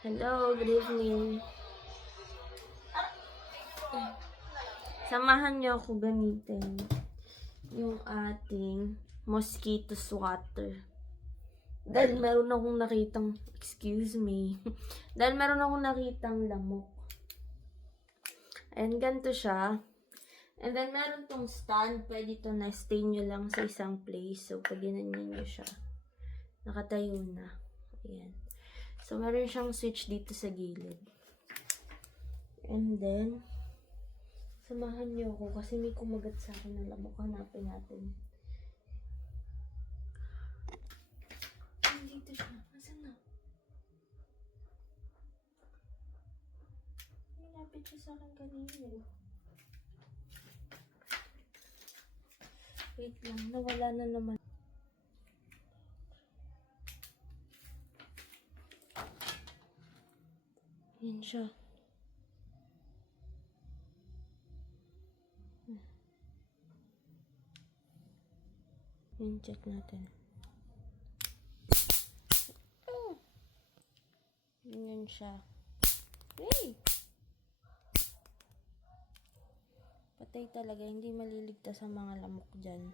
Hello, good evening. Samahan niyo ako gamitin yung ating mosquito swatter. Dahil meron akong nakitang, dahil meron akong nakitang lamok. And ganito siya. And then meron tong stand, pwede ito na stay nyo lang sa isang place. So pag ginanyan nyo siya, nakatayo na. Ayan. So meron siyang switch dito sa gilid. And then, samahan niyo ako kasi may kumagat sa akin ng lamok. Hanapin natin. Dito siya. Nasaan na? Nilapit siya sa akin kanina. Wait lang. Nawala na naman. Yan siya. Yan, check natin. Yan siya. Hey! Patay talaga. Hindi maliligtas sa mga lamok dyan.